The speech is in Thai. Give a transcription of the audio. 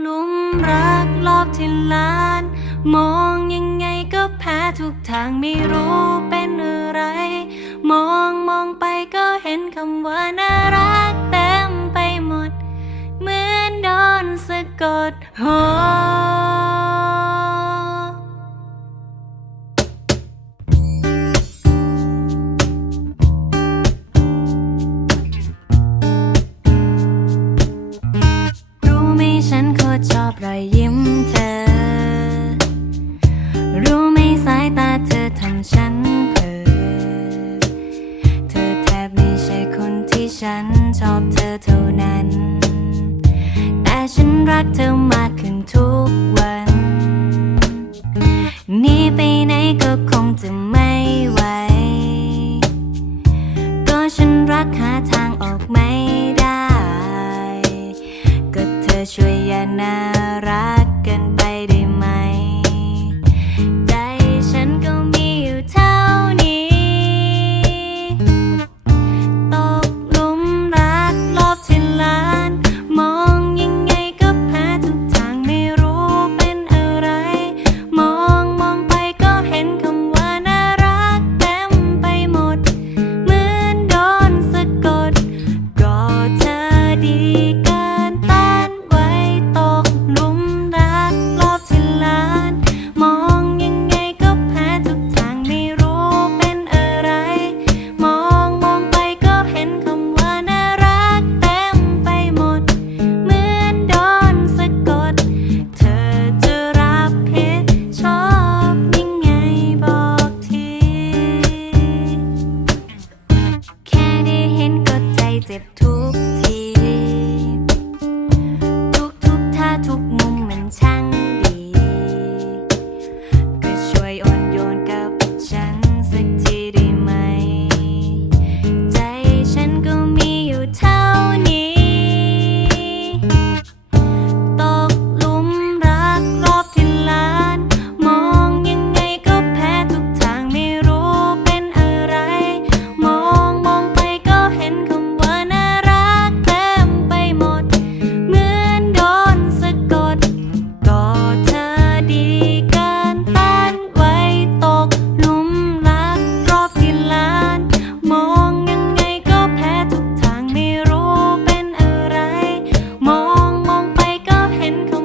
หลุมรักรอบที่ล้าน มองยังไงก็แพ้ทุกทางไม่รู้เป็นอะไร มองมองไปก็เห็นคำว่าน่ารักเต็มไปหมด เหมือนโดนสะกดหอ อบรอยยิ้มเธอ รู้ไหมสายตาเธอทำฉันเพ้อเธอแทบไม่ใช่คนที่ฉันชอบเธอเท่านั้น แต่ฉันรักเธอมากขึ้นทุกวันหนีไปไหนก็คงจะไม่ไหว ก็ฉันรักหาทางออกไม่ได้ ก็เธอช่วยอย่านา เจ็บทุก in